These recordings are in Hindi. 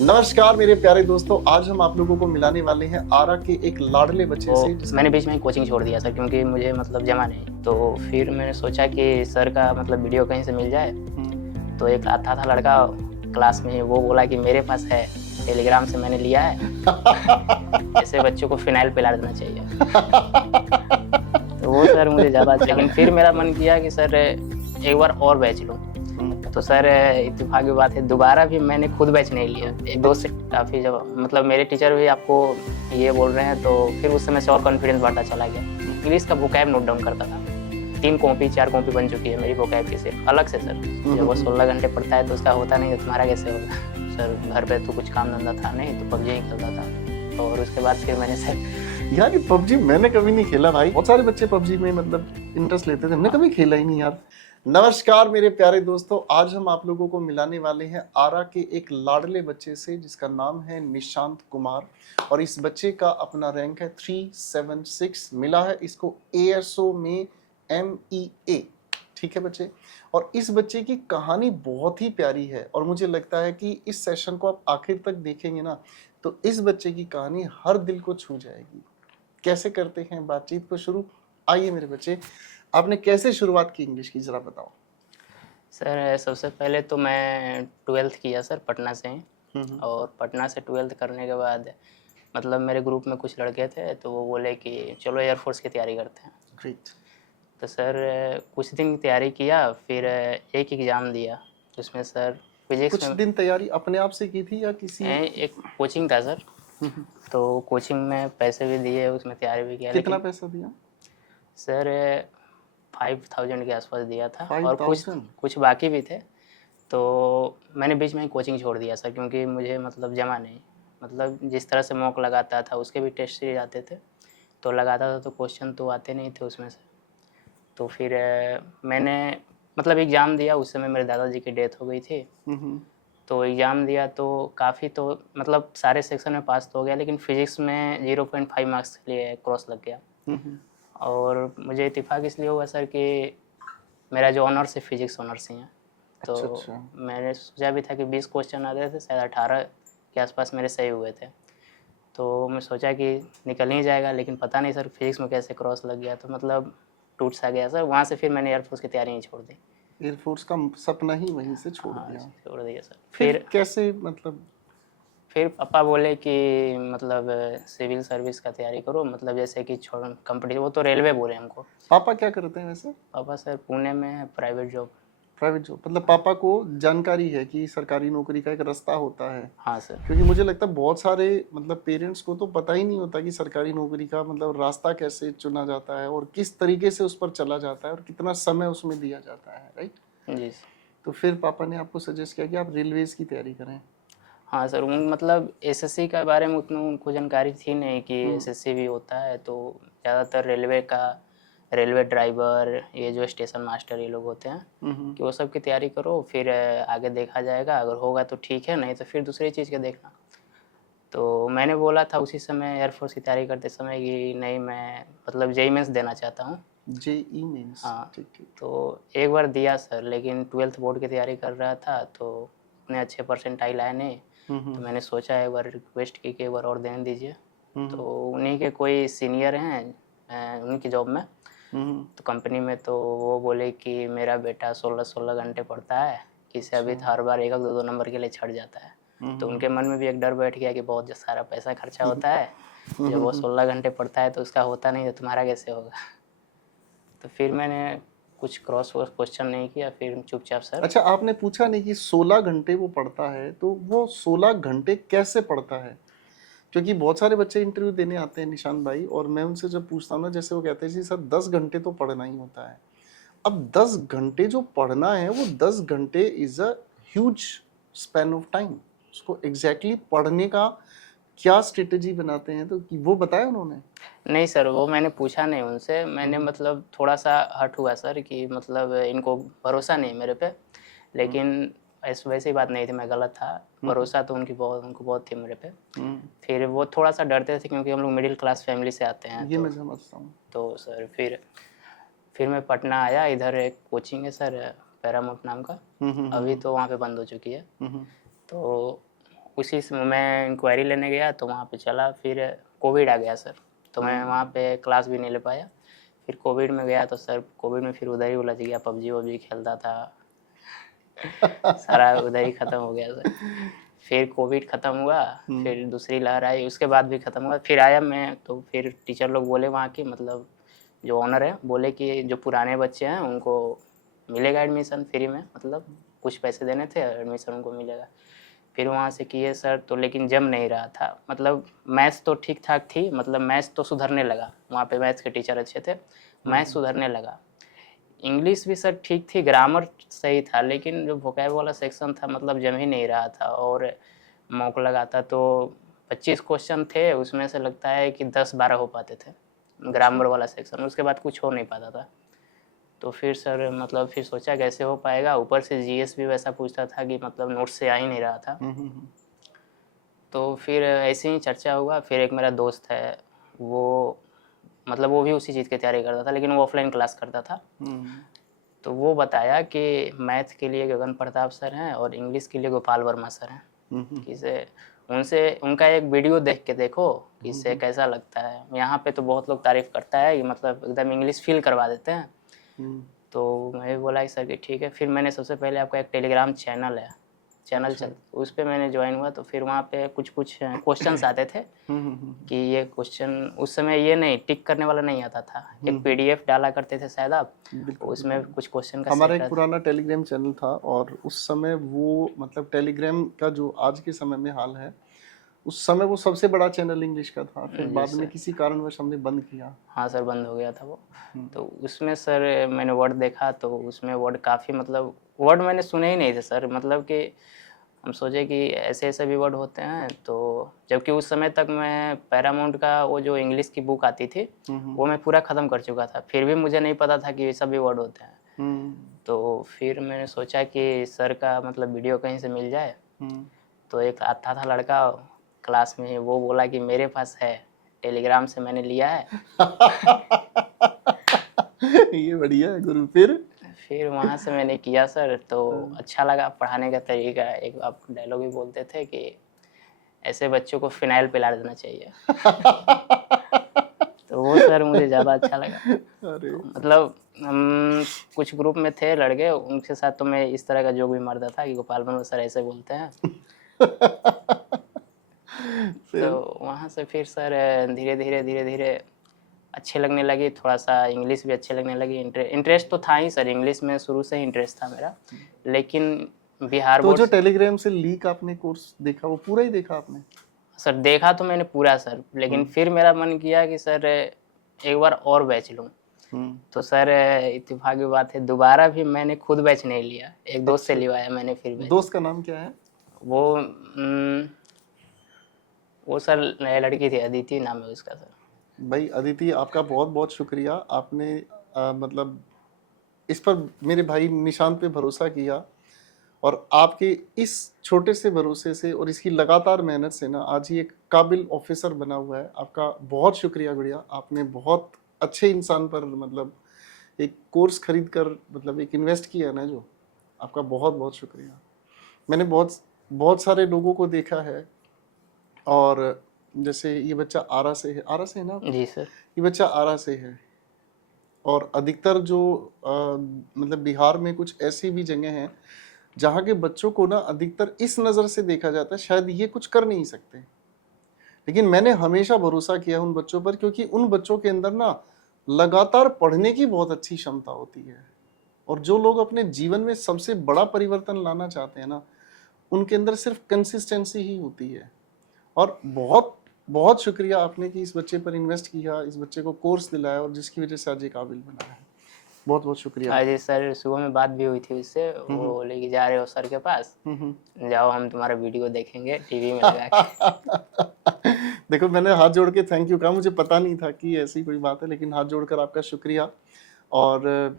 नमस्कार मेरे प्यारे दोस्तों, आज हम आप लोगों को मिलाने वाले हैं आरा के एक लाडले बच्चे तो से मैंने बीच में ही कोचिंग छोड़ दिया सर, क्योंकि मुझे मतलब जमा नहीं। तो फिर मैंने सोचा कि सर का मतलब वीडियो कहीं से मिल जाए। तो एक आता था लड़का क्लास में, वो बोला कि मेरे पास है, टेलीग्राम से मैंने लिया है, ऐसे बच्चों को फिनाइल पिला देना चाहिए। तो वो सर मुझे ज़्यादा अच्छा, लेकिन फिर मेरा मन किया कि सर एक बार और बैच लूँ। तो सर इत्तेफाक की बात है, दोबारा भी मैंने खुद बैच नहीं लिया। एक दोस्त से काफ़ी जब मतलब मेरे टीचर भी आपको ये बोल रहे हैं, तो फिर उस समय से और कॉन्फिडेंस बढ़ता चला गया। इंग्लिश का वोकैब नोट डाउन करता था। 3 कॉपी 4 कॉपी बन चुकी है मेरी वोकैब की सिर्फ अलग से सर। जब वो 16 घंटे पढ़ता है तो उसका होता नहीं, तो तुम्हारा कैसे होगा? सर घर पे तो कुछ काम धंधा था नहीं, तो पबजी ही खेलता था। और उसके बाद फिर मैंने सर यार ये पबजी मैंने कभी नहीं खेला भाई। बहुत सारे बच्चे पबजी में मतलब इंटरेस्ट लेते थे, हमने कभी खेला ही नहीं यार। नमस्कार मेरे प्यारे दोस्तों, आज हम आप लोगों को मिलाने वाले हैं आरा के एक लाडले बच्चे से जिसका नाम है निशांत कुमार। और इस बच्चे का अपना रैंक है 376, मिला है इसको ASO में MEA। ठीक है बच्चे, और इस बच्चे की कहानी बहुत ही प्यारी है और मुझे लगता है कि इस सेशन को आप आखिर तक देखेंगे ना तो इस बच्चे की कहानी हर दिल को छू जाएगी। कैसे करते हैं बातचीत को शुरू? आइए मेरे बच्चे, आपने कैसे शुरुआत की इंग्लिश की, जरा बताओ। सर सबसे पहले तो मैं 12th किया सर पटना से ही। और पटना से 12th करने के बाद मतलब मेरे ग्रुप में कुछ लड़के थे, तो वो बोले कि चलो एयरफोर्स की तैयारी करते हैं। ग्रेट। तो सर कुछ दिन की तैयारी किया, फिर एक एग्ज़ाम दिया। उसमें सर फिजिक्स कुछ में दिन तैयारी अपने आप से की थी या किसी? एक कोचिंग था सर। तो कोचिंग में पैसे भी दिए, उसमें तैयारी भी किया, कितना लेकिन पैसा दिया? सर 5000 के आसपास दिया था, और कुछ 5000? कुछ बाकी भी थे। तो मैंने बीच में ही कोचिंग छोड़ दिया सर, क्योंकि मुझे मतलब जमा नहीं। मतलब जिस तरह से मॉक लगाता था, उसके भी टेस्ट सीरीज आते थे, तो लगाता था तो क्वेश्चन तो आते नहीं थे उसमें से। तो फिर मैंने मतलब एग्ज़ाम दिया, उस समय मेरे दादाजी की डेथ हो गई थी। तो एग्ज़ाम दिया तो काफ़ी, तो मतलब सारे सेक्शन में पास तो हो गया, लेकिन फ़िज़िक्स में 0.5 मार्क्स के लिए क्रॉस लग गया। और मुझे इत्तेफाक इसलिए हुआ सर कि मेरा जो ऑनर्स है फ़िज़िक्स ऑनर्स ही है। तो अच्छा अच्छा। मैंने सोचा भी था कि 20 क्वेश्चन आते थे, शायद 18 के आसपास मेरे सही हुए थे। तो मैं सोचा कि निकल ही जाएगा, लेकिन पता नहीं सर फिज़िक्स में कैसे क्रॉस लग गया, तो मतलब टूट सा गया सर। वहाँ से फिर मैंने एयरफोर्स की तैयारी ही छोड़ दी। एयरफोर्स का सपना ही वहीं से छोड़ हाँ, दिया? छोड़ दिया सर। फिर कैसे मतलब? फिर पापा बोले कि मतलब सिविल सर्विस का तैयारी करो, मतलब जैसे कि छोड़ कंपनी, वो तो रेलवे बोले हमको। पापा क्या करते हैं वैसे? पापा सर पुणे में है, प्राइवेट जॉब। Private job? मतलब पापा को जानकारी है कि सरकारी नौकरी का एक रास्ता होता है? हाँ सर। क्योंकि मुझे लगता है बहुत सारे मतलब पेरेंट्स को तो पता ही नहीं होता कि सरकारी नौकरी का मतलब रास्ता कैसे चुना जाता है और किस तरीके से उस पर चला जाता है और कितना समय उसमें दिया जाता है, राइट? जी। तो फिर पापा ने आपको सजेस्ट किया कि आप रेलवेज की तैयारी करें? हाँ सर, उन मतलब एसएससी के बारे में उतना उनको जानकारी थी नहीं कि एसएससी भी होता है। तो ज़्यादातर रेलवे का, रेलवे ड्राइवर, ये जो स्टेशन मास्टर ये लोग होते हैं, कि वो सब की तैयारी करो, फिर आगे देखा जाएगा, अगर होगा तो ठीक है, नहीं तो फिर दूसरी चीज़ का देखना। तो मैंने बोला था उसी समय एयरफोर्स की तैयारी करते समय कि नहीं, मैं मतलब जेईई मेंस देना चाहता हूँ। JEE mains? हाँ, ठीक ठीक। तो एक बार दिया सर, लेकिन 12th बोर्ड की तैयारी कर रहा था, तो उतने अच्छे परसेंटाइल आए नहीं। तो मैंने सोचा एक बार रिक्वेस्ट की कि एक बार और देने दीजिए। तो उन्हीं के कोई सीनियर हैं उनकी जॉब में, तो कंपनी में, तो वो बोले कि मेरा बेटा 16-16 घंटे पढ़ता है, इसे अभी हर बार 1-1 2-2 नंबर के लिए छट जाता है। तो उनके मन में भी एक डर बैठ गया कि बहुत सारा पैसा खर्चा होता है, जब वो 16 घंटे पढ़ता है तो उसका होता नहीं, तो तुम्हारा कैसे होगा? तो फिर मैंने कुछ क्रॉस क्वेश्चन नहीं किया, फिर चुपचाप सर। अच्छा, आपने पूछा नहीं कि 16 घंटे वो पढ़ता है तो वो 16 घंटे कैसे पढ़ता है? क्योंकि बहुत सारे बच्चे इंटरव्यू देने आते हैं निशांत भाई, और मैं उनसे जब पूछता हूँ ना, जैसे वो कहते हैं जी सर 10 घंटे तो पढ़ना ही होता है। अब 10 घंटे जो पढ़ना है वो 10 घंटे is a huge span of time. उसको एग्जैक्टली पढ़ने का क्या स्ट्रेटेजी बनाते हैं, तो कि वो बताया उन्होंने? नहीं सर, वो मैंने पूछा नहीं उनसे। मैंने मतलब थोड़ा-सा हर्ट हुआ सर कि मतलब इनको भरोसा नहीं मेरे पे। लेकिन ऐस वैसी बात नहीं थी, मैं गलत था। भरोसा तो उनको बहुत थी मेरे पे। फिर वो थोड़ा-सा डरते थे, क्योंकि हम लोग मिडिल क्लास फैमिली से आते हैं। ये मैं समझता हूँ। तो सर फिर मैं पटना आया। इधर एक कोचिंग है सर, पैरामाउंट नाम का। अभी तो वहाँ पे बंद हो चुकी है। तो उसी समय मैं इंक्वायरी लेने गया तो वहाँ पे चला, फिर कोविड आ गया सर, तो मैं वहाँ पे क्लास भी नहीं ले पाया। फिर कोविड में गया तो सर कोविड में फिर उधर ही उलझ गया, पबजी वबजी खेलता था, सारा उधर ही ख़त्म हो गया सर। फिर कोविड ख़त्म हुआ, फिर दूसरी लहर आई, उसके बाद भी ख़त्म हुआ। फिर आया मैं तो फिर टीचर लोग बोले वहाँ की, मतलब जो ऑनर है, बोले कि जो पुराने बच्चे हैं उनको मिलेगा एडमिशन फ्री में, मतलब कुछ पैसे देने थे, एडमिशन उनको मिलेगा। फिर वहाँ से किए सर, तो लेकिन जम नहीं रहा था, मतलब मैथ्स तो ठीक ठाक थी, मतलब मैथ्स तो सुधरने लगा, वहाँ पे मैथ्स के टीचर अच्छे थे, मैथ्स सुधरने लगा। इंग्लिश भी सर ठीक थी, ग्रामर सही था, लेकिन जो वोकैब वाला सेक्शन था मतलब जम ही नहीं रहा था। और मॉक लगाता तो 25 क्वेश्चन थे, उसमें से लगता है कि 10-12 हो पाते थे ग्रामर वाला सेक्शन, उसके बाद कुछ हो नहीं पाता था। तो फिर सर मतलब फिर सोचा कैसे हो पाएगा, ऊपर से जीएस भी वैसा पूछता था कि मतलब नोट से आ ही नहीं रहा था। तो फिर ऐसे ही चर्चा हुआ। फिर एक मेरा दोस्त है, वो मतलब वो भी उसी चीज़ की तैयारी करता था, लेकिन वो ऑफलाइन क्लास करता था। तो वो बताया कि मैथ के लिए गगन प्रताप सर हैं और इंग्लिश के लिए गोपाल वर्मा सर हैं, किसे उनसे उनका एक वीडियो देख के देखो कि इससे कैसा लगता है। यहाँ पे तो बहुत लोग तारीफ़ करता है कि मतलब एकदम इंग्लिश फील करवा देते हैं। तो मैं भी बोला कि सर कि ठीक है। फिर मैंने सबसे पहले आपका एक टेलीग्राम चैनल है, चैनल चल उस पर मैंने ज्वाइन हुआ। तो फिर वहाँ पे कुछ क्वेश्चंस आते थे कि ये क्वेश्चन, उस समय ये नहीं टिक करने वाला नहीं आता था, एक पीडीएफ डाला करते थे शायद आप, उसमें कुछ क्वेश्चन का हमारा एक पुराना टेलीग्राम चैनल था, और उस समय वो मतलब टेलीग्राम का जो आज के समय में हाल है, उस समय वो सबसे बड़ा चैनल इंग्लिश का था। फिर बाद में किसी कारणवश हमने बंद किया। हाँ सर, बंद हो गया था वो। तो उसमें सर मैंने वर्ड देखा, तो उसमें वर्ड काफ़ी, मतलब वर्ड मैंने सुने ही नहीं थे सर, मतलब कि हम सोचे कि ऐसे ऐसे भी वर्ड होते हैं। तो जबकि उस समय तक मैं पैरामाउंट का वो जो इंग्लिश की बुक आती थी वो मैं पूरा ख़त्म कर चुका था, फिर भी मुझे नहीं पता था कि ये सब भी वर्ड होते हैं। तो फिर मैंने सोचा कि सर का मतलब वीडियो कहीं से मिल जाए। तो एक आता था लड़का क्लास में, वो बोला कि मेरे पास है, टेलीग्राम से मैंने लिया है। ये बढ़िया है गुरु। फिर वहाँ से मैंने किया सर, तो अच्छा लगा पढ़ाने का तरीका। एक आप डायलॉग भी बोलते थे कि ऐसे बच्चों को फिनाइल पिला देना चाहिए। तो वो सर मुझे ज़्यादा अच्छा लगा। अरे मतलब हम कुछ ग्रुप में थे लड़के, उनके साथ तो मैं इस तरह का जोक भी मारता था कि गोपाल वर्मा सर ऐसे बोलते हैं। तो वहाँ से फिर सर धीरे धीरे अच्छे लगने लगी, थोड़ा सा इंग्लिश भी अच्छे लगने लगी। इंटरेस्ट तो था ही सर, इंग्लिश में शुरू से ही इंटरेस्ट था मेरा। लेकिन बिहार तो जो टेलीग्राम से लीक आपने कोर्स देखा, वो पूरा ही देखा आपने? सर देखा तो मैंने पूरा सर, लेकिन फिर मेरा मन किया कि सर एक बार और बैच लूँ। तो सर इत्तेफाक की बात है, दोबारा भी मैंने खुद बैच नहीं लिया, एक दोस्त से लिवाया मैंने फिर बैच। दोस्त का नाम क्या है? वो सर लड़की थी, अदिति नाम है उसका सर। भाई अदिति, आपका बहुत बहुत शुक्रिया। आपने मतलब इस पर मेरे भाई निशांत पे भरोसा किया, और आपके इस छोटे से भरोसे से और इसकी लगातार मेहनत से ना आज ही एक काबिल ऑफिसर बना हुआ है। आपका बहुत शुक्रिया गुड़िया। आपने बहुत अच्छे इंसान पर मतलब एक कोर्स खरीद कर मतलब एक इन्वेस्ट किया ना, जो आपका बहुत बहुत शुक्रिया। मैंने बहुत सारे लोगों को देखा है, और जैसे ये बच्चा आरा से है ना? जी सर। ये बच्चा आरा से है, और अधिकतर जो मतलब बिहार में कुछ ऐसी भी जगह हैं जहाँ के बच्चों को ना अधिकतर इस नज़र से देखा जाता है शायद ये कुछ कर नहीं सकते। लेकिन मैंने हमेशा भरोसा किया उन बच्चों पर, क्योंकि उन बच्चों के अंदर ना लगातार पढ़ने की बहुत अच्छी क्षमता होती है। और जो लोग अपने जीवन में सबसे बड़ा परिवर्तन लाना चाहते हैं ना, उनके अंदर सिर्फ कंसिस्टेंसी ही होती है। और बहुत बहुत शुक्रिया आपने कि इस बच्चे पर इन्वेस्ट किया, इस बच्चे को कोर्स दिलाया, और जिसकी वजह से आज ये काबिल बना है। बहुत बहुत शुक्रिया। आज सर सुबह में बात भी हुई थी उससे, वो लेके जा रहे हो सर के पास, जाओ हम तुम्हारा वीडियो देखेंगे टीवी में लगा के। देखो, मैंने हाथ जोड़ के थैंक यू कहा, मुझे पता नहीं था कि ऐसी कोई बात है, लेकिन हाथ जोड़कर आपका शुक्रिया। और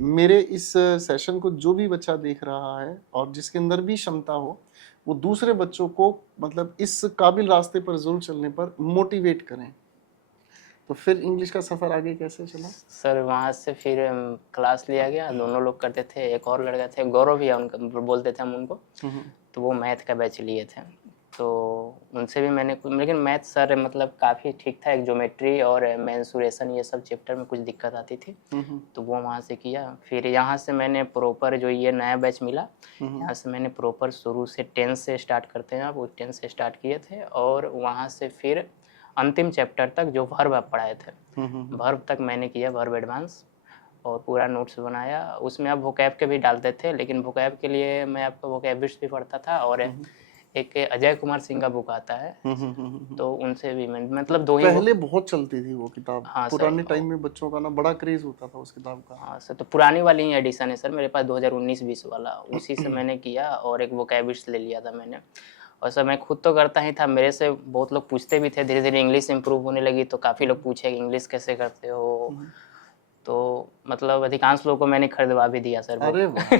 मेरे इस सेशन को जो भी बच्चा देख रहा है और जिसके अंदर भी क्षमता हो, वो दूसरे बच्चों को मतलब इस काबिल रास्ते पर जरूर चलने पर मोटिवेट करें। तो फिर इंग्लिश का सफ़र आगे कैसे चला? सर वहाँ से फिर क्लास लिया गया, दोनों लोग करते थे, एक और लड़का थे गौरव भैया उनका बोलते थे हम उनको, तो वो मैथ का बैच लिए थे। तो उनसे भी मैंने लेकिन मैथ सर मतलब काफ़ी ठीक था, एक ज्योमेट्री और मेंसुरेशन ये सब चैप्टर में कुछ दिक्कत आती थी, तो वो वहाँ से किया। फिर यहाँ से मैंने प्रॉपर जो ये नया बैच मिला, यहाँ से मैंने प्रॉपर शुरू से 10 से स्टार्ट करते हैं आप, वो 10 से स्टार्ट किए थे और वहाँ से फिर अंतिम चैप्टर तक जो वर्ब आप पढ़ाए थे, वर्ब तक मैंने किया, वर्ब एडवांस, और पूरा नोट्स बनाया। उसमें आप वोकैब के भी डालते थे, लेकिन वोकैब के लिए मैं आपका वोकैबिट्स भी पढ़ता था और एक अजय कुमार सिंह का बुक आता है, तो उनसे भी मैं मतलब दो ही पहले बहुत चलती थी वो किताब। हाँ सर, पुराने टाइम में बच्चों का ना बड़ा क्रेज होता था उस किताब का। हाँ सर, तो पुरानी वाली ही एडिशन है सर मेरे पास, 2019-20 वाला, उसी से मैंने किया और एक वोकैबिट्स ले लिया था मैंने। और सर मैं खुद तो करता ही था, मेरे से बहुत लोग पूछते भी थे, धीरे धीरे इंग्लिश इंप्रूव होने लगी तो काफ़ी लोग पूछे कि इंग्लिश कैसे करते हो, तो मतलब अधिकांश लोगों को मैंने खरीदवा भी दिया सर। अरे वाह,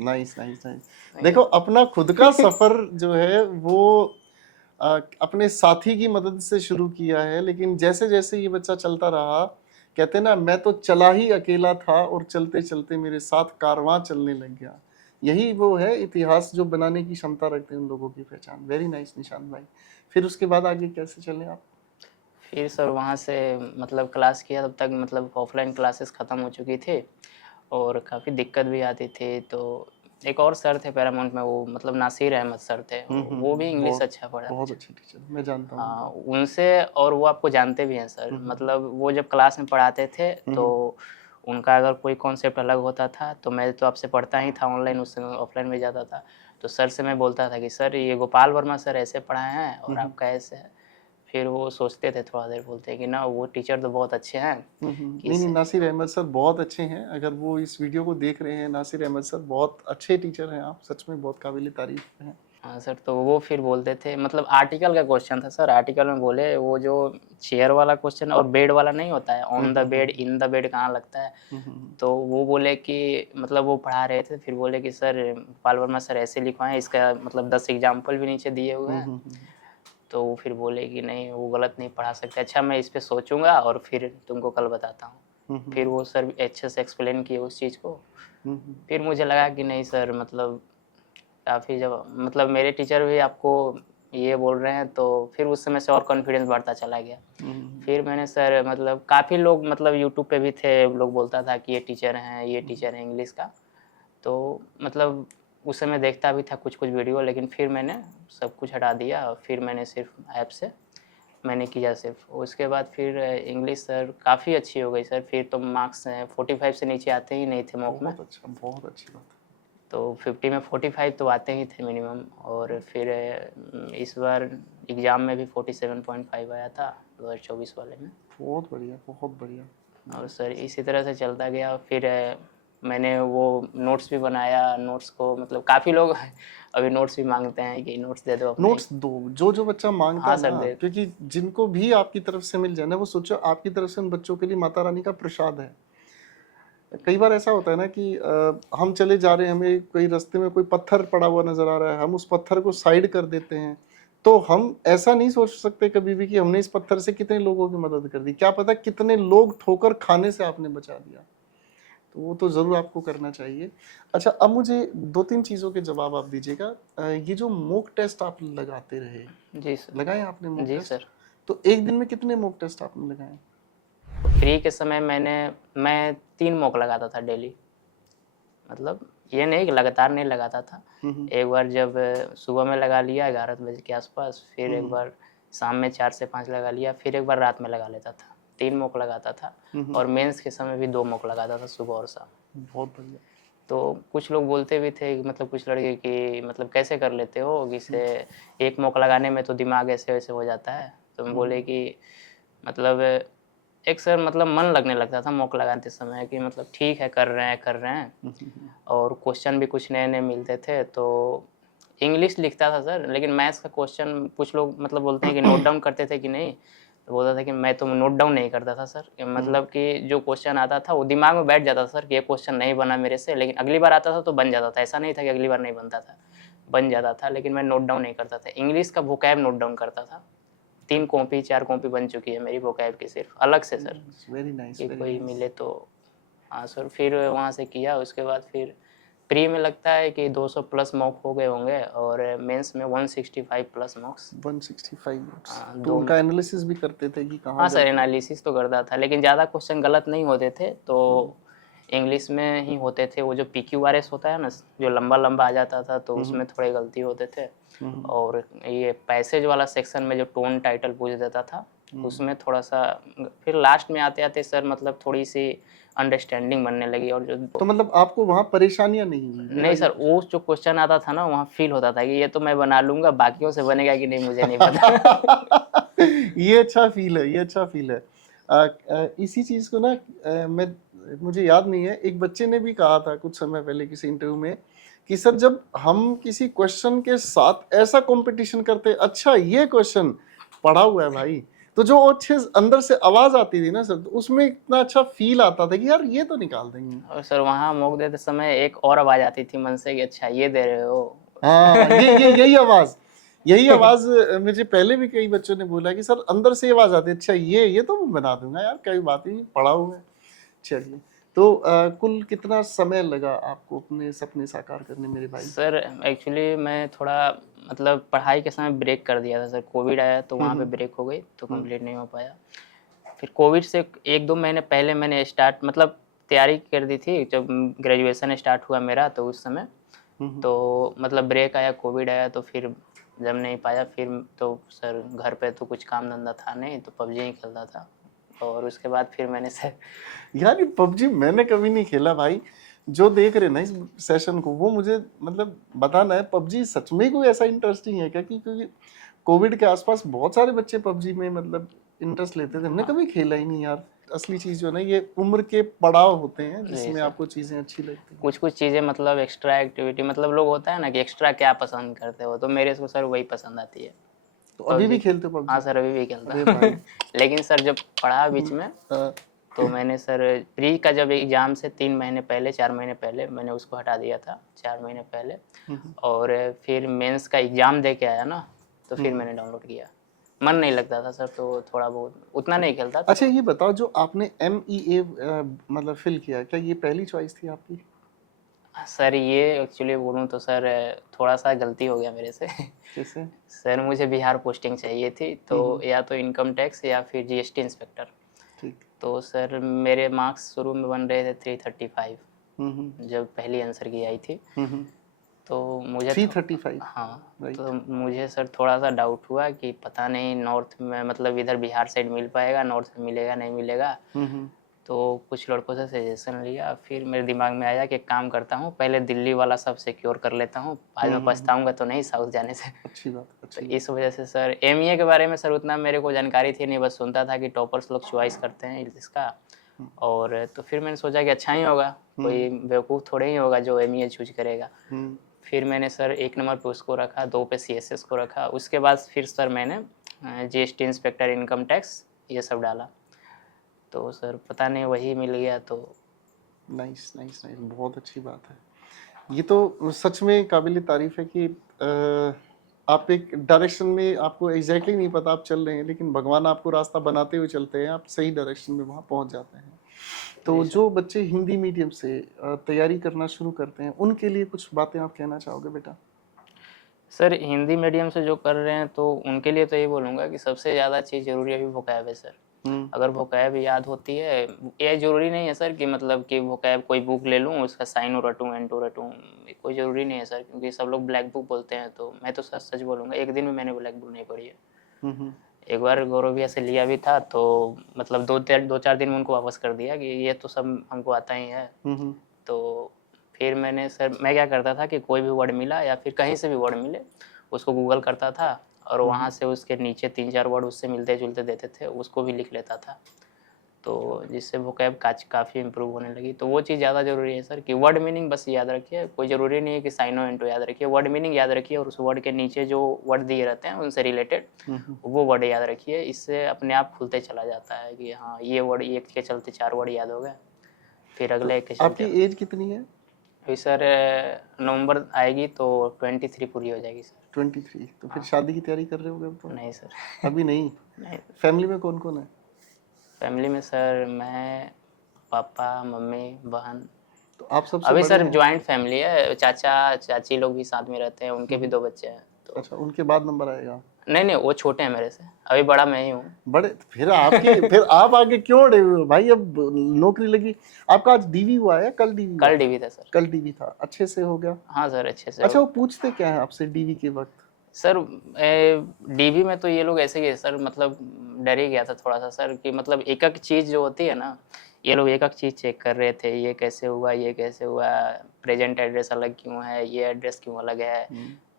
नाइस नाइस नाइस। देखो अपना खुद का सफर जो है वो अपने साथी की मदद से शुरू किया है, लेकिन जैसे जैसे ये बच्चा चलता रहा, कहते ना मैं तो चला ही अकेला था और चलते चलते मेरे साथ कारवां चलने लग गया। यही वो है इतिहास जो बनाने की क्षमता रखते हैं उन लोगों की पहचान। वेरी नाइस निशान भाई। फिर उसके बाद आगे कैसे चले आप? फिर सर वहाँ से मतलब क्लास किया, तब तक मतलब ऑफलाइन क्लासेस ख़त्म हो चुकी थी और काफ़ी दिक्कत भी आती थी, तो एक और सर थे पैरामाउंट में, वो मतलब नासिर अहमद सर थे, वो भी इंग्लिश अच्छा पढ़ाते बहुत थे। अच्छे टीचर, मैं जानता हूँ। हाँ, उनसे, और वो आपको जानते भी हैं सर, मतलब वो जब क्लास में पढ़ाते थे तो उनका अगर कोई कॉन्सेप्ट अलग होता था तो मैं तो आपसे पढ़ता ही था ऑनलाइन, उस समय ऑफलाइन में जाता था, तो सर से मैं बोलता था कि सर ये गोपाल वर्मा सर ऐसे पढ़ाए हैं और आपका ऐसे है। फिर वो सोचते थे थोड़ा देर, बोलते कि ना वो टीचर तो बहुत अच्छे हैं कि नहीं नासिर अहमद सर बहुत अच्छे हैं। अगर वो इस वीडियो को देख रहे हैं, नासिर अहमद सर बहुत अच्छे टीचर हैं, आप सच में बहुत काबिल तारीफ हैं। हाँ सर, तो वो फिर बोलते थे, मतलब आर्टिकल का क्वेश्चन था सर, आर्टिकल में बोले वो जो चेयर वाला क्वेश्चन और बेड वाला नहीं होता है, on the bed in the bed कहाँ लगता है, तो वो बोले कि मतलब वो पढ़ा रहे थे, फिर बोले कि सर गोपाल वर्मा सर ऐसे लिखवाएं, इसका मतलब 10 एग्जाम्पल भी नीचे दिए हुए हैं, तो वो फिर बोले कि नहीं वो गलत नहीं पढ़ा सकते, अच्छा मैं इस पर सोचूंगा और फिर तुमको कल बताता हूँ। फिर वो सर अच्छे से एक्सप्लेन किए उस चीज़ को। फिर मुझे लगा कि नहीं सर, मतलब काफ़ी जब मतलब मेरे टीचर भी आपको ये बोल रहे हैं, तो फिर उस समय से और कॉन्फिडेंस बढ़ता चला गया। फिर मैंने सर मतलब काफ़ी लोग मतलब यूट्यूब पे भी थे, लोग बोलता था कि ये टीचर हैं, ये टीचर हैं इंग्लिश का, तो मतलब उस समय देखता भी था कुछ कुछ वीडियो, लेकिन फिर मैंने सब कुछ हटा दिया और फिर मैंने सिर्फ ऐप से मैंने किया सिर्फ। उसके बाद फिर इंग्लिश सर काफ़ी अच्छी हो गई सर, फिर तो मार्क्स 45 से नीचे आते ही नहीं थे मॉक में। बहुत अच्छा, बहुत अच्छी बात है। तो 50 में 45 तो आते ही थे मिनिमम, और फिर इस बार एग्ज़ाम में भी 47.5 आया था 2024 वाले में। बहुत बढ़िया, बहुत बढ़िया। और सर इसी तरह से चलता गया। फिर मैंने वो नोट्स भी बनाया, नोट्स को मतलब काफ़ी लोग अभी नोट्स भी मांगते हैं कि नोट्स दे दो अपने। नोट्स दो, जो जो बच्चा मांगता हाँ है सर, ना, दे। क्योंकि जिनको भी आपकी तरफ से मिल जाए ना, वो सोचो आपकी तरफ से उन बच्चों के लिए माता रानी का प्रसाद है। कई बार ऐसा होता है ना कि हम चले जा रहे हैं, हमें कोई रास्ते में कोई पत्थर पड़ा हुआ नजर आ रहा है, हम उस पत्थर को साइड कर देते हैं, तो हम ऐसा नहीं सोच सकते कभी भी कि हमने इस पत्थर से कितने लोगों की मदद कर दी, क्या पता कितने लोग ठोकर खाने से आपने बचा दिया। तो वो तो जरूर आपको करना चाहिए। अच्छा, अब मुझे 2-3 चीजों के जवाब आप दीजिएगा। ये जो मॉक टेस्ट आप लगाते रहे, जी सर। लगाए आपने मॉक जी टेस्ट? सर। तो एक दिन में कितने मॉक टेस्ट आपने लगाए? फ्री के समय मैं 3 मॉक लगाता था डेली, मतलब ये नहीं कि लगातार नहीं लगाता था। एक बार जब सुबह में लगा लिया 11 बजे के आसपास, फिर एक बार शाम में 4 से 5 लगा लिया, फिर एक बार रात में लगा लेता था। 3 मॉक लगाता था, और मेंस के समय भी 2 मॉक लगाता था, सुबह और शाम। बहुत बढ़िया। तो कुछ लोग बोलते भी थे कि मतलब कुछ लड़के कि मतलब कैसे कर लेते हो, कि से एक मॉक लगाने में तो दिमाग ऐसे वैसे हो जाता है। तो हम बोले कि मतलब एक सर मतलब मन लगने लगता था मॉक लगाते समय कि मतलब ठीक है कर रहे हैं, और क्वेश्चन भी कुछ नए नए मिलते थे। तो इंग्लिश लिखता था सर, लेकिन मैथ्स का क्वेश्चन कुछ लोग मतलब बोलते हैं कि नोट डाउन करते थे कि नहीं, तो बोलता था कि मैं तो नोट डाउन नहीं करता था सर, कि मतलब कि जो क्वेश्चन आता था वो दिमाग में बैठ जाता था सर कि ये क्वेश्चन नहीं बना मेरे से, लेकिन अगली बार आता था तो बन जाता था, ऐसा नहीं था कि अगली बार नहीं बनता था, बन जाता था, लेकिन मैं नोट डाउन नहीं करता था। इंग्लिश का वोकैब नोट डाउन करता था। 3 कॉपी 4 कॉपी बन चुकी है मेरी वोकैब की, सिर्फ अलग से सर, वेरी नाइस, कि वेरी कोई नाइस। मिले तो। हाँ सर, फिर वहाँ से किया, उसके बाद फिर प्री में लगता है कि 200 प्लस मॉक हो गए होंगे और मेंस में 165 प्लस मॉक्स। 165 नोट्स। हाँ, तो उनका एनालिसिस भी करते थे कि कहाँ हाँ सर, गलती? एनालिसिस तो करता था, लेकिन ज़्यादा क्वेश्चन गलत नहीं होते थे। तो इंग्लिश में ही होते थे, वो जो PQRS होता है ना, जो लंबा लंबा आ जाता था, तो उसमें थोड़े गलती होते थे। और ये पैसेज वाला सेक्शन में जो टोन टाइटल पूछ देता था, उसमें थोड़ा सा, फिर लास्ट में आते आते सर मतलब थोड़ी सी अंडरस्टैंडिंग बनने लगी। और जो तो मतलब आपको वहाँ परेशानियां नहीं हुई? मेरा नहीं सर, वो जो क्वेश्चन आता था ना, वहाँ फील होता था कि ये तो मैं बना लूंगा, बाकियों से बनेगा कि नहीं मुझे नहीं पता। ये अच्छा फील है, ये अच्छा फील है। इसी चीज को ना मुझे याद नहीं है, एक बच्चे ने भी कहा था कुछ समय पहले किसी इंटरव्यू में कि सर जब हम किसी क्वेश्चन के साथ ऐसा कंपटीशन करते, अच्छा ये क्वेश्चन पढ़ा हुआ है भाई, तो जो अच्छे अंदर से आवाज आती थी ना सर, तो उसमें इतना अच्छा फील आता था कि यार ये तो निकाल देंगे। और सर वहाँ मॉक देते समय एक और आवाज आती थी मन से कि अच्छा ये दे रहे हो। हाँ, ये यही आवाज मुझे पहले भी कई बच्चों ने बोला कि सर अंदर से आवाज आती है, अच्छा ये तो मैं बना दूंगा यार, कोई बात नहीं, पढ़ा हुआ है। चलिए, तो कुल कितना समय लगा आपको अपने सपने साकार करने मेरे भाई? सर एक्चुअली मैं थोड़ा मतलब पढ़ाई के समय ब्रेक कर दिया था सर, कोविड आया तो वहाँ पे ब्रेक हो गई, तो कंप्लीट नहीं हो पाया। फिर कोविड से 1-2 महीने पहले मैंने स्टार्ट मतलब तैयारी कर दी थी, जब ग्रेजुएशन स्टार्ट हुआ मेरा, तो उस समय तो मतलब ब्रेक आया, कोविड आया, तो फिर जब नहीं पाया, फिर तो सर घर पे तो कुछ काम धंधा था नहीं, तो PUBG ही खेलता था। और उसके बाद फिर मैंने सर यार ये पबजी मैंने कभी नहीं खेला भाई। जो देख रहे ना इस सेशन को, वो मुझे मतलब बताना है, पबजी सच में कोई ऐसा इंटरेस्टिंग है क्या? क्योंकि कोविड के आसपास बहुत सारे बच्चे पबजी में मतलब इंटरेस्ट लेते थे, हमने कभी खेला ही नहीं यार। असली चीज जो है ना, ये उम्र के पड़ाव होते हैं जिसमें आपको चीजें अच्छी लगती हैं। कुछ कुछ चीज़ें मतलब एक्स्ट्रा एक्टिविटी, मतलब लोग होता है ना कि एक्स्ट्रा क्या पसंद करते हो, तो मेरे को सर वही पसंद आती है। तो अभी भी PUBG। खेलते हो हाँ पबजी? सर, अभी भी खेलता अरे हूँ। भाई। लेकिन सर जब पढ़ा बीच में, हाँ, तो मैंने सर प्री का जब एग्ज़ाम से 3 महीने पहले 4 महीने पहले मैंने उसको हटा दिया था, 4 महीने पहले। और फिर मेंस का एग्ज़ाम दे के आया ना, तो फिर मैंने डाउनलोड किया। मन नहीं लगता था सर, तो थोड़ा बहुत उतना नहीं खेलता था। अच्छा ये बताओ, जो आपने MEA मतलब फिल किया, क्या ये पहली चॉइस थी आपकी? सर ये एक्चुअली बोलूँ तो सर थोड़ा सा गलती हो गया मेरे से। कैसे? सर मुझे बिहार पोस्टिंग चाहिए थी, तो या तो इनकम टैक्स या फिर GST इंस्पेक्टर। ठीक। तो सर मेरे मार्क्स शुरू में बन रहे थे 335, हम्म जब पहली आंसर की आई थी। हम्म तो मुझे 335। हाँ, राइट। तो मुझे सर थोड़ा सा डाउट हुआ कि पता नहीं नॉर्थ में मतलब इधर बिहार साइड मिल पाएगा, नॉर्थ में मिलेगा नहीं मिलेगा। तो कुछ लड़कों से सजेशन लिया, फिर मेरे दिमाग में आया कि एक काम करता हूँ, पहले दिल्ली वाला सब सिक्योर कर लेता हूँ, बाद में पछताऊँगा तो नहीं साउथ जाने से। अच्छी बात, तो अच्छी इस वजह से सर MEA के बारे में सर उतना मेरे को जानकारी थी नहीं, बस सुनता था कि टॉपर्स लोग चॉइस करते हैं इसका। और तो फिर मैंने सोचा कि अच्छा ही होगा, कोई बेवकूफ़ थोड़े ही होगा जो MEA चूज करेगा। बात। फिर मैंने सर 1 नंबर पे उसको रखा, 2 पे CSS को रखा। उसके बाद फिर सर मैंने GST इंस्पेक्टर, इनकम टैक्स ये सब डाला, तो सर पता नहीं वही मिल गया। तो नाइस नाइस नाइस, बहुत अच्छी बात है। ये तो सच में काबिल तारीफ है कि आप एक डायरेक्शन में, आपको एग्जैक्टली नहीं पता आप चल रहे हैं, लेकिन भगवान आपको रास्ता बनाते हुए चलते हैं, आप सही डायरेक्शन में वहाँ पहुँच जाते हैं। तो जो बच्चे हिंदी मीडियम से तैयारी करना शुरू करते हैं, उनके लिए कुछ बातें आप कहना चाहोगे बेटा? सर हिंदी मीडियम से जो कर रहे हैं, तो उनके लिए तो ये बोलूँगा कि सबसे ज़्यादा चीज़ ज़रूरी अभी वोकैब है सर। अगर वोकैब याद होती है, ये ज़रूरी नहीं है सर कि मतलब कि वोकैब कोई बुक ले लूँ, उसका साइन रटूँ, एंटू रटूँ, कोई ज़रूरी नहीं है सर, क्योंकि सब लोग ब्लैक बुक बोलते हैं। तो मैं तो सच सच बोलूँगा, एक दिन में मैंने ब्लैक बुक नहीं पढ़ी है। एक बार गौरव भैया से लिया भी था, तो मतलब 2-4 दिन में उनको वापस कर दिया कि ये तो सब हमको आता ही है। तो फिर मैंने सर, मैं क्या करता था कि कोई भी वर्ड मिला या फिर कहीं से भी वर्ड मिले, उसको गूगल करता था, और वहाँ से उसके नीचे 3-4 वर्ड उससे मिलते जुलते देते थे, उसको भी लिख लेता था। तो जिससे वोकैब काफ़ी इम्प्रूव होने लगी। तो वो चीज़ ज़्यादा ज़रूरी है सर कि वर्ड मीनिंग बस याद रखिए, कोई ज़रूरी नहीं है कि साइनो एंटो याद रखिए, वर्ड मीनिंग याद रखिए, और उस वर्ड के नीचे जो वर्ड दिए रहते हैं उनसे रिलेटेड वो वर्ड याद रखिए। इससे अपने आप खुलते चला जाता है कि हाँ ये वर्ड, एक के चलते 4 वर्ड याद हो गए, फिर अगले एक के चलते। आपकी एज कितनी है? अभी सर नवंबर आएगी तो 23 पूरी हो जाएगी सर। 23। तो फिर शादी की तैयारी कर रहे होगे अब तो? नहीं सर। अभी नहीं? नहीं। फैमिली में कौन कौन है? फैमिली में सर मैं, पापा, मम्मी, बहन। तो तो आप सबसे अभी बड़े सर हैं? ज्वाइंट फैमिली है, चाचा चाची लोग भी साथ में रहते हैं, उनके भी 2 बच्चे हैं। तो अच्छा, उनके बाद नंबर आएगा। नहीं नहीं, वो छोटे हैं मेरे से, अभी बड़ा मैं ही हूँ। बड़े फिर फिर आप आगे क्यों अड़े हुए हो भाई? अब नौकरी लगी। आपका आज डीवी हुआ है, कल डीवी हुआ कल था? डीवी था सर। कल डीवी था, अच्छे से हो गया? हाँ सर, अच्छे से अच्छा, हो। वो पूछते क्या है आपसे डीवी के वक्त? सर डीवी में तो ये लोग ऐसे ही है सर, मतलब डर ही गया था थोड़ा सा सर, कि मतलब एक एक चीज़ जो होती है ना, ये लोग एक एक चीज़ चेक कर रहे थे, ये कैसे हुआ, ये कैसे हुआ, प्रेजेंट एड्रेस अलग क्यों है, ये एड्रेस क्यों अलग है।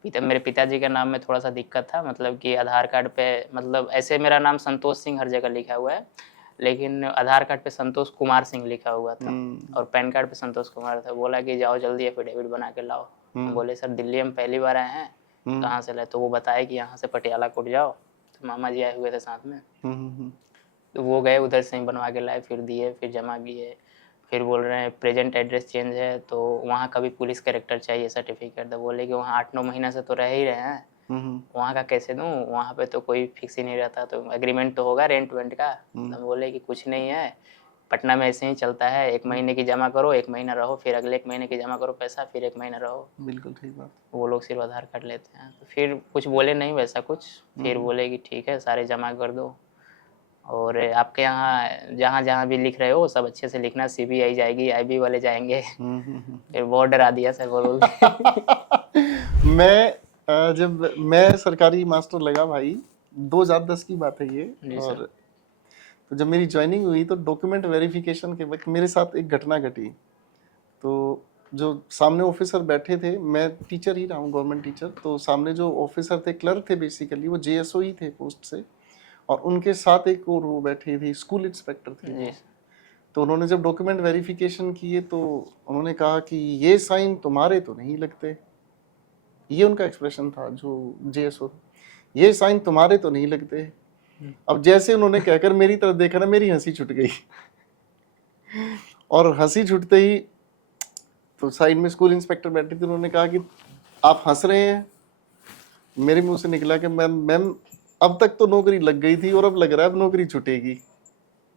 मेरे पिताजी के नाम में थोड़ा सा दिक्कत था, मतलब कि आधार कार्ड पे, मतलब ऐसे मेरा नाम संतोष सिंह हर जगह लिखा हुआ है, लेकिन आधार कार्ड पे संतोष कुमार सिंह लिखा हुआ था और पैन कार्ड पे संतोष कुमार था। बोला कि जाओ जल्दी एफिडेविट बना के लाओ। हम बोले सर दिल्ली हम पहली बार आए हैं, कहाँ से लाए? तो वो बताया कि यहाँ से पटियाला कोट जाओ, तो मामा जी आए हुए थे साथ में, तो वो गए उधर से ही बनवा के लाए, फिर दिए, फिर जमा किए। फिर बोल रहे हैं प्रेजेंट एड्रेस चेंज है, तो वहाँ का भी पुलिस कैरेक्टर चाहिए सर्टिफिकेट। तो बोले कि वहाँ 8-9 महीना से तो रह ही रहे हैं, वहाँ का कैसे दूँ? वहाँ पे तो कोई फिक्स ही नहीं रहता, तो एग्रीमेंट तो होगा रेंट वेंट का। तो बोले कि कुछ नहीं है, पटना में ऐसे ही चलता है, 1 महीने की जमा करो, 1 महीना रहो, फिर अगले 1 महीने की जमा करो पैसा, फिर 1 महीना रहो। बिल्कुल ठीक बात। वो लोग सिर्फ आधार कार्ड लेते हैं। तो फिर कुछ बोले नहीं वैसा कुछ, फिर बोले कि ठीक है सारे जमा कर दो, और आपके यहाँ जहाँ जहाँ भी लिख रहे हो सब अच्छे से लिखना, सीबीआई जाएगी, आईबी वाले जाएंगे। फिर बहुत डरा दिया सर बोल के। जब मैं सरकारी मास्टर लगा भाई, 2010 की बात है ये, जी और सर। तो जब मेरी ज्वाइनिंग हुई तो डॉक्यूमेंट वेरिफिकेशन के वक्त मेरे साथ एक घटना घटी। तो जो सामने ऑफिसर बैठे थे, मैं टीचर ही रहा हूँ, गवर्नमेंट टीचर, तो सामने जो ऑफिसर थे, क्लर्क थे बेसिकली, वो जेएसओ ही थे पोस्ट से, और उनके साथ एक और वो बैठे थे, स्कूल इंस्पेक्टर थे वो। तो उन्होंने जब डॉक्यूमेंट वेरिफिकेशन किए तो उन्होंने कहा कि ये साइन तुम्हारे तो नहीं लगते, ये उनका एक्सप्रेशन था जो जेएसओ, ये साइन तुम्हारे तो नहीं लगते। अब जैसे उन्होंने कहकर मेरी तरफ देखा ना, मेरी हंसी छूट गई। और हंसी छूटते ही तो साइड में स्कूल इंस्पेक्टर बैठे थे, उन्होंने कहा कि आप हंस रहे हैं? मेरे मुंह से निकला कि मैम अब तक तो नौकरी लग गई थी और अब लग रहा है अब नौकरी छूटेगी।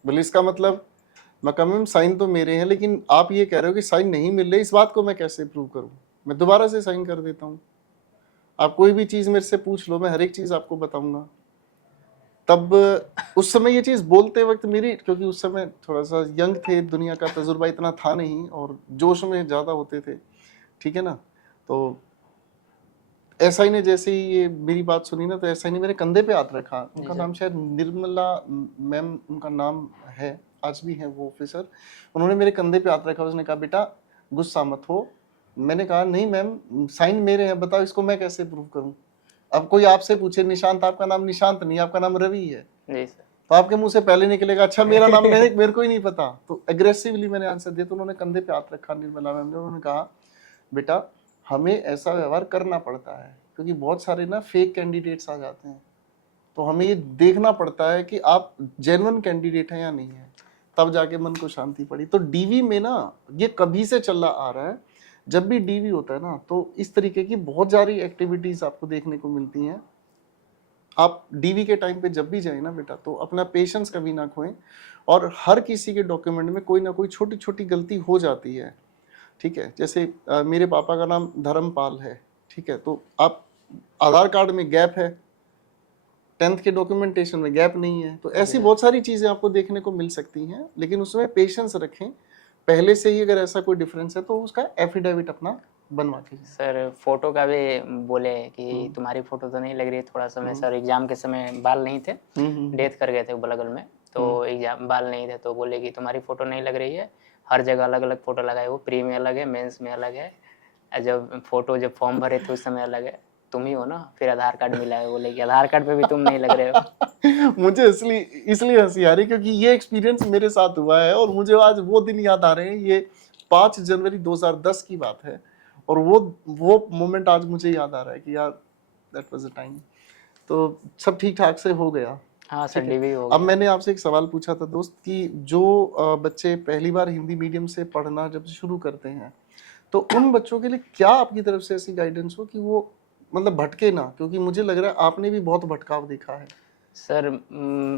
बोले इसका मतलब? मैं कहा मैम साइन तो मेरे हैं, लेकिन आप ये कह रहे हो कि साइन नहीं मिल रहे, इस बात को मैं कैसे प्रूव करूं? मैं दोबारा से साइन कर देता हूं, आप कोई भी चीज मेरे से पूछ लो, मैं हर एक चीज आपको बताऊंगा। तब उस समय ये चीज बोलते वक्त मेरी, क्योंकि उस समय थोड़ा सा यंग थे, दुनिया का तजुर्बा इतना था नहीं और जोश में ज्यादा होते थे, ठीक है ना। तो एसआई ने जैसे ही ये मेरी बात सुनी ना, तो एसआई ने मेरे कंधे पे हाथ रखा। उनका नाम शायद निर्मला मैम उनका नाम है, आज भी है वो ऑफिसर। उन्होंने मेरे कंधे पे हाथ रखा, उसने कहा बेटा गुस्सा मत हो। मैंने कहा नहीं मैम साइन मेरे हैं, बताओ इसको मैं कैसे प्रूव करूं? अब कोई आपसे पूछे निशांत, आपका नाम निशांत नहीं, आपका नाम रवि है, जी सर। तो आपके मुंह से पहले निकलेगा अच्छा मेरा नाम मेरे को ही नहीं पता। तो एग्रेसिवली मैंने आंसर दिया। तो उन्होंने कंधे पे हाथ रखा निर्मला मैम ने, उन्होंने कहा बेटा हमें ऐसा व्यवहार करना पड़ता है क्योंकि बहुत सारे ना फेक कैंडिडेट्स आ जाते हैं, तो हमें ये देखना पड़ता है कि आप जेन्युइन कैंडिडेट हैं या नहीं है। तब जाके मन को शांति पड़ी। तो डीवी में ना ये कभी से चला आ रहा है, जब भी डीवी होता है ना तो इस तरीके की बहुत सारी एक्टिविटीज आपको देखने को मिलती हैं। आप डीवी के टाइम पे जब भी जाए ना बेटा, तो अपना पेशेंस कभी ना खोएं, और हर किसी के डॉक्यूमेंट में कोई ना कोई छोटी छोटी गलती हो जाती है, ठीक है। जैसे मेरे पापा का नाम धर्मपाल है, ठीक है, तो आप आधार कार्ड में गैप है, 10th के डॉक्यूमेंटेशन में गैप नहीं है, तो ऐसी बहुत सारी चीजें आपको देखने को मिल सकती हैं। लेकिन उसमें पेशेंस रखें, पहले से ही अगर ऐसा कोई डिफरेंस है तो उसका एफिडेविट अपना बनवा के। सर फोटो का भी बोले कि तुम्हारी फोटो तो नहीं लग रही है, थोड़ा समय सर एग्जाम के समय बाल नहीं थे, डेथ कर गए थे बगल में, तो एग्जाम बाल नहीं थे, तो बोले कि तुम्हारी फोटो नहीं लग रही है, हर जगह अलग अलग फोटो लगाए हो, प्री में अलग है, मेंस में अलग है, जब फोटो फॉर्म भरे थे उस समय अलग है, तुम ही हो ना? फिर आधार कार्ड मिला है, बोले कि आधार कार्ड पे भी तुम नहीं लग रहे हो। मुझे इसलिए हंसी आ रही क्योंकि ये एक्सपीरियंस मेरे साथ हुआ है और मुझे आज वो दिन याद आ रहे हैं। ये 5 जनवरी 2010 की बात है और वो मोमेंट आज मुझे याद आ रहा है कि यार दैट वाज अ टाइम। तो सब ठीक ठाक से हो गया। हाँ सर डीवी हो अब गया। मैंने आपसे एक सवाल पूछा था दोस्त कि जो बच्चे पहली बार हिंदी मीडियम से पढ़ना जब शुरू करते हैं, तो उन बच्चों के लिए क्या आपकी तरफ से ऐसी गाइडेंस हो कि वो मतलब भटके ना, क्योंकि मुझे लग रहा है आपने भी बहुत भटकाव देखा है। सर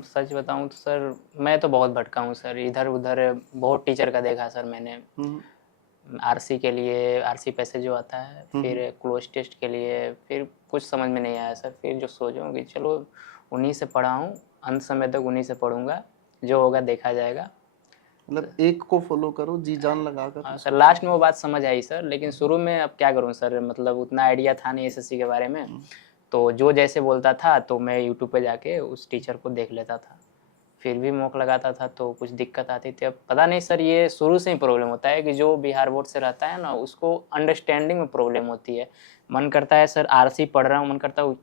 सच बताऊं तो सर मैं तो बहुत भटका हूँ सर, इधर उधर बहुत टीचर का देखा सर मैंने। आरसी के लिए, आरसी पैसे जो आता है, फिर क्लोज टेस्ट के लिए, फिर कुछ समझ में नहीं आया सर। फिर जो सोचूं कि चलो उन्हीं से पढ़ा हूँ, अंत समय तक उन्हीं से पढ़ूंगा, जो होगा देखा जाएगा। मतलब एक को फॉलो करो जी जान लगा कर। हाँ सर, लास्ट में वो बात समझ आई सर, लेकिन शुरू में अब क्या करूँ सर, मतलब उतना आइडिया था नहीं एसएससी के बारे में, तो जो जैसे बोलता था तो मैं यूट्यूब पे जाके उस टीचर को देख लेता था, फिर भी मॉक लगाता था तो कुछ दिक्कत आती थी। अब पता नहीं सर, ये शुरू से ही प्रॉब्लम होता है कि जो बिहार बोर्ड से रहता है ना, उसको अंडरस्टैंडिंग में प्रॉब्लम होती है। मन करता है सर आरसी पढ़ रहा हूँ, मन करता है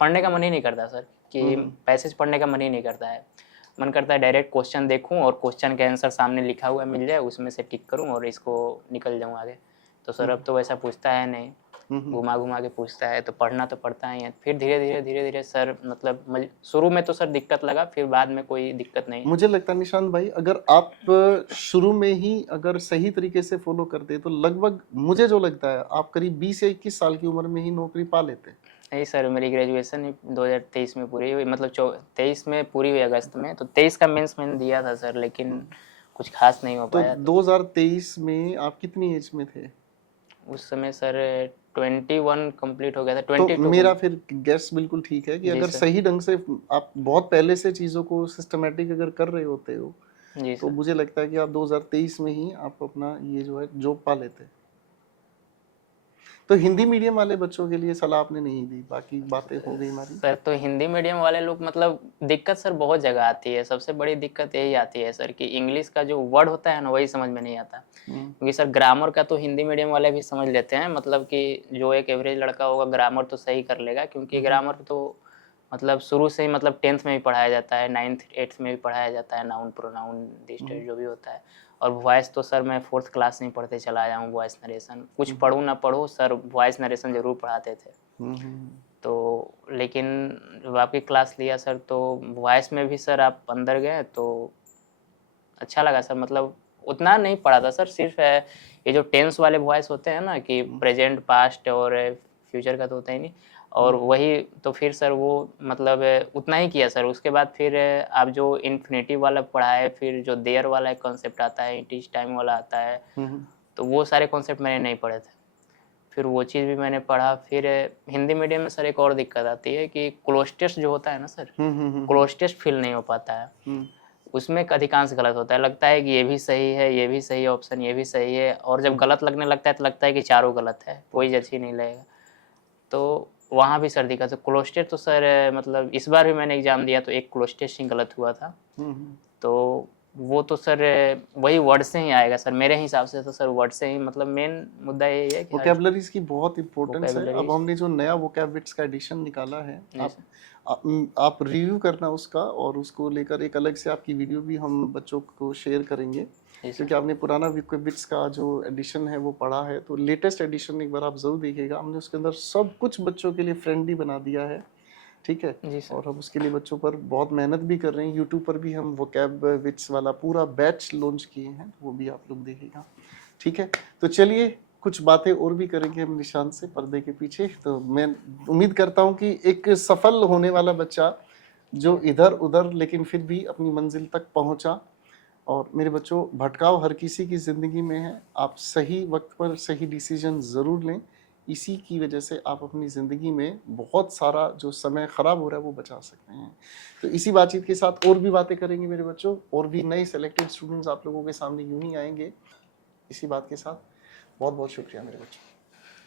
पढ़ने का मन ही नहीं करता सर, कि पैसेज पढ़ने का मन ही नहीं करता है। मन करता है डायरेक्ट क्वेश्चन देखूं और क्वेश्चन के आंसर सामने लिखा हुआ मिल जाए, उसमें से टिक करूं और इसको निकल जाऊं आगे। तो सर अब तो वैसा पूछता है नहीं, घुमा घुमा के पूछता है, तो पढ़ना तो पड़ता ही है। फिर धीरे धीरे सर, मतलब शुरू में तो सर दिक्कत लगा, फिर बाद में कोई दिक्कत नहीं। मुझे लगता है निशांत भाई, अगर आप शुरू में ही अगर सही तरीके से फॉलो करते तो लगभग मुझे जो लगता है आप करीब 20 या 21 साल की उम्र में ही नौकरी पा लेते। नहीं सर, मेरी ग्रेजुएशन 2023 में पूरी हुई, मतलब 23 में पूरी हुई अगस्त में, तो 23 का मेंस मैंने दिया था सर, लेकिन कुछ खास नहीं हो पाया। 2023 में आप कितनी एज में थे? उस समय सर 21 कंप्लीट हो गया था, तो 22। मेरा फिर गैस बिल्कुल ठीक है कि अगर सही ढंग से आप बहुत पहले से चीज़ों को सिस्टमेटिक अगर कर रहे होते हो जी तो मुझे लगता है कि आप 2023 में ही आप अपना ये जो है जॉब पा लेते। तो हिंदी मीडियम वाले बच्चों के लिए सलाह आपने नहीं दी, बाकी बातें हो गई हमारी। सर तो हिंदी मीडियम वाले लोग, मतलब दिक्कत सर बहुत जगह आती है, सबसे बड़ी दिक्कत यही आती है सर कि इंग्लिश का जो वर्ड होता है ना, वही समझ में नहीं आता। क्योंकि सर ग्रामर का तो हिंदी मीडियम वाले भी समझ लेते हैं, मतलब कि जो एक एवरेज लड़का होगा ग्रामर तो सही कर लेगा, क्योंकि ग्रामर तो मतलब शुरू से ही, मतलब 10th में भी पढ़ाया जाता है, 9th 8th में भी पढ़ाया जाता है, नाउन प्रोनाउन डिस्टेंस जो भी होता है। और वॉइस तो सर मैं 4th क्लास में पढ़ते चला आया हूँ, वॉइस नरेशन, कुछ पढ़ूँ ना पढ़ूँ सर वॉइस नरेशन जरूर पढ़ाते थे। तो लेकिन जब आपकी क्लास लिया सर, तो वॉइस में भी सर आप अंदर गए तो अच्छा लगा सर, मतलब उतना नहीं पढ़ा था सर, सिर्फ ये जो टेंस वाले वॉइस होते हैं ना, कि प्रेजेंट पास्ट और फ्यूचर का तो होता ही नहीं, और वही तो फिर सर वो मतलब उतना ही किया सर। उसके बाद फिर आप जो इन्फिनेटिव वाला पढ़ा है, फिर जो देयर वाला एक कॉन्सेप्ट आता है, इट इज टाइम वाला आता है, तो वो सारे कॉन्सेप्ट मैंने नहीं पढ़े थे, फिर वो चीज़ भी मैंने पढ़ा। फिर हिंदी मीडियम में सर एक और दिक्कत आती है कि क्लोज टेस्ट जो होता है ना सर, क्लोज टेस्ट फिल नहीं हो पाता है, उसमें अधिकांश गलत होता है। लगता है कि ये भी सही है, ये भी सही ऑप्शन, ये भी सही है, और जब गलत लगने लगता है तो लगता है कि चारों गलत है, कोई जज ही नहीं लगेगा। तो वहाँ भी सर दिक्कत है। क्लोज टेस्ट तो सर मतलब इस बार भी मैंने एग्जाम दिया तो एक क्लोज टेस्ट ही गलत हुआ था, तो वो तो सर वही वर्ड से ही आएगा सर, मेरे हिसाब से तो सर वर्ड से ही, मतलब मेन मुद्दा यही है कि वोकैबुलरीज की बहुत इंपॉर्टेंस है। अब हमने जो नया वोकैब का एडिशन निकाला है, आप रिव्यू करना उसका, और उसको लेकर एक अलग से आपकी वीडियो भी हम बच्चों को शेयर करेंगे, क्योंकि आपने पुराना वोकैब्स का जो एडिशन है वो पढ़ा है, तो लेटेस्ट एडिशन एक बार आप जरूर देखिएगा। हमने उसके अंदर सब कुछ बच्चों के लिए फ्रेंडली बना दिया है, ठीक है। और हम उसके लिए बच्चों पर बहुत मेहनत भी कर रहे हैं। यूट्यूब पर भी हम वोकैब्स वाला पूरा बैच लॉन्च किए हैं, वो भी आप लोग देखिएगा, ठीक है। तो चलिए कुछ बातें और भी करेंगे हम निशांत से पर्दे के पीछे। तो मैं उम्मीद करता हूँ कि एक सफल होने वाला बच्चा जो इधर उधर लेकिन फिर भी अपनी मंजिल तक पहुँचा। और मेरे बच्चों, भटकाव हर किसी की ज़िंदगी में है, आप सही वक्त पर सही डिसीजन ज़रूर लें, इसी की वजह से आप अपनी ज़िंदगी में बहुत सारा जो समय ख़राब हो रहा है वो बचा सकते हैं। तो इसी बातचीत के साथ और भी बातें करेंगे मेरे बच्चों, और भी नए सेलेक्टेड स्टूडेंट्स आप लोगों के सामने यूं ही आएंगे। इसी बात के साथ बहुत बहुत शुक्रिया मेरे बच्चों।